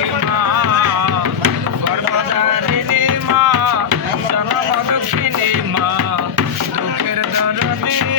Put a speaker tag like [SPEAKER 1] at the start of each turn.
[SPEAKER 1] জনম দুঃখী মা গর্ভধারিণী মা জনম দুঃখিনী মা দুঃখের দরদি